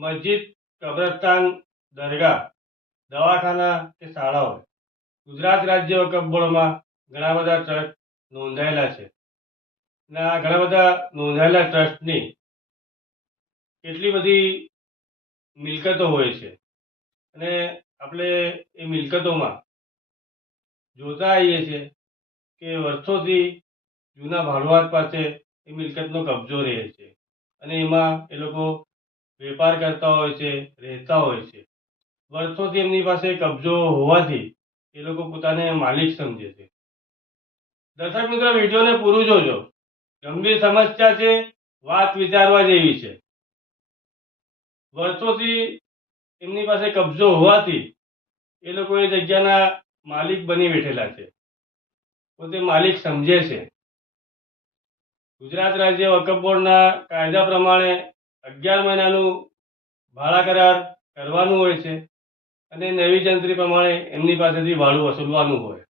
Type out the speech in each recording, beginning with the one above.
મસ્જિદ, કબ્રસ્તાન, દરગાહ, દવાખાના કે શાળાઓ. ગુજરાત રાજ્ય વકફ બોર્ડમાં ઘણા બધા ટ્રસ્ટ નોંધાયેલા છે. અને આ ઘણા બધા નોંધાયેલા ટ્રસ્ટની કેટલી બધી મિલકતો હોય છે. અને આપણે એ મિલકતોમાં જોતા આવીએ છીએ કે વર્ષોથી જૂના ભાડુઆત પાસે એ મિલકતનો કબજો રહે છે. અને એમાં એ લોકો વેપાર કરતા હોય છે, રહેતા હોય છે. વર્ષોથી એમની પાસે કબજો હોવાથી એ લોકો પોતાને માલિક સમજે છે. દર્શક મિત્રો, વિડીયોને પૂરું જોજો. ગંભીર સમસ્યા છે, વાત વિચારવા જેવી છે. વર્ષોથી એમની પાસે કબજો હોવાથી એ લોકો એ જગ્યાના માલિક બની બેઠેલા છે. પોતે માલિક સમજે છે. ગુજરાત રાજ્ય વકફ બોર્ડના કાયદા પ્રમાણે અગિયાર મહિનાનું ભાડા કરાર કરવાનું હોય છે અને નવી જંત્રી પ્રમાણે એમની પાસેથી ભાડું વસૂલવાનું હોય.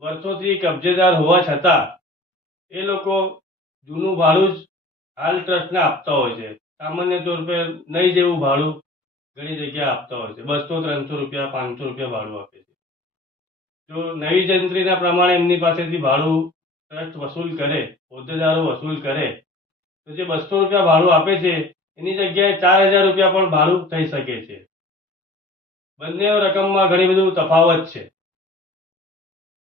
વર્ષોથી કબજેદાર હોવા છતાં એ લોકો જૂનું ભાડું જ હાલ ટ્રસ્ટને આપતા હોય છે. સામાન્ય તોર પર નહીં જેવું ભાડું ઘણી જગ્યાએ આપતા હોય છે. બસો, ત્રણસો રૂપિયા, પાંચસો રૂપિયા ભાડું આપે છે. જો નવી જંત્રીના પ્રમાણે એમની પાસેથી ભાડું ટ્રસ્ટ વસૂલ કરે, હોદ્દેદારો વસૂલ કરે તો જે બસો રૂપિયા ભાડું આપે છે, એની જગ્યાએ ચાર હજાર રૂપિયા પણ ભાડું થઈ શકે છે. બંને રકમમાં ઘણી બધું તફાવત છે.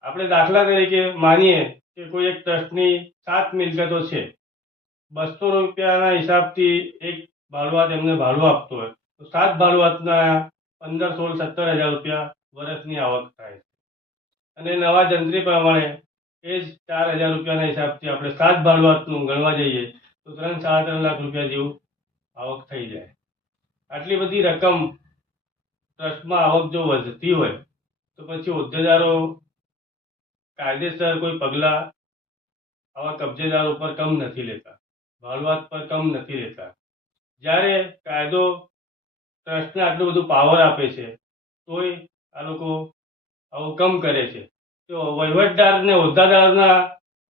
આપણે દાખલા તરીકે માનીએ કે કોઈ એક ટ્રસ્ટની સાત મિલકતો છે. બસો રૂપિયાના હિસાબથી એક ભાડુઆત એમને ભાડું આપતો હોય. તો સાત ભાડુઆતના પંદર, સોળ, સત્તર હજાર રૂપિયા વર્ષની આવક થાય અને નવા જંત્રી પ્રમાણે એ જ ચાર હજાર રૂપિયાના હિસાબથી આપણે સાત ભાડુઆતનું ગણવા જઈએ તો ત્રણ સાડા ત્રણ લાખ રૂપિયા જેવું આવક થઈ જાય. આટલી બધી રકમ ટ્રસ્ટમાં આવક જો વધતી હોય, તો પછી હોદ્દેદારો કાયદેસર કોઈ પગલાં આવા કબજેદારો ઉપર કમ નથી લેતા ભાડુઆત પર કમ નથી લેતા. જ્યારે કાયદો ટ્રસ્ટને આટલું બધું પાવર આપે છે, તોય આ લોકો આવું કમ કરે છે. તો વહીવટદાર ને હોદ્દાદારના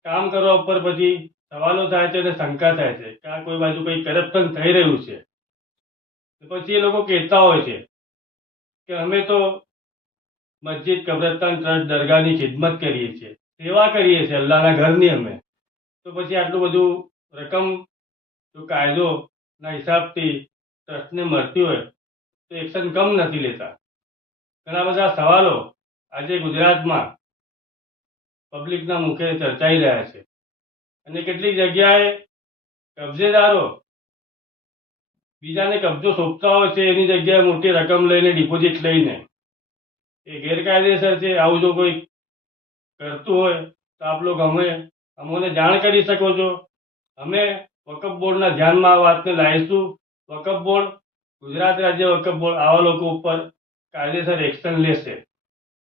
કામ કરવા ઉપર પછી સવાલો થાય છે અને શંકા થાય છે કે આ કોઈ બાજુ કંઈ કરપ્શન થઈ રહ્યું છે. પછી એ લોકો કહેતા હોય છે કે અમે તો મસ્જિદ, કબ્રસ્તાન ટ્રસ્ટ દરગાહની ખિદમત કરીએ છીએ, સેવા કરીએ છીએ અલ્લાહના ઘરની અમે. તો પછી આટલું બધું રકમ, જો કાયદોના હિસાબથી ટ્રસ્ટને મળતી હોય, તો એક્શન કમ નથી લેતા. ઘણા બધા સવાલો આજે ગુજરાતમાં પબ્લિકના મુખે ચર્ચાઈ રહ્યા છે. અને કેટલીક જગ્યાએ કબજેદારો બીજાને કબજો સોંપતા હોય છે, એની જગ્યાએ મોટી રકમ લઈને ડિપોઝિટ લઈને. એ ગેરકાયદેસર છે, આવું જો કોઈ કરતું હોય, તો આપ લોકો અમે અમને જાણ કરી શકો છો. અમે વકફ બોર્ડના ધ્યાનમાં આ વાતને લાવીશું. વકફ બોર્ડ ગુજરાત રાજ્ય વકફ બોર્ડ આવા લોકો ઉપર કાયદેસર એક્શન લેશે.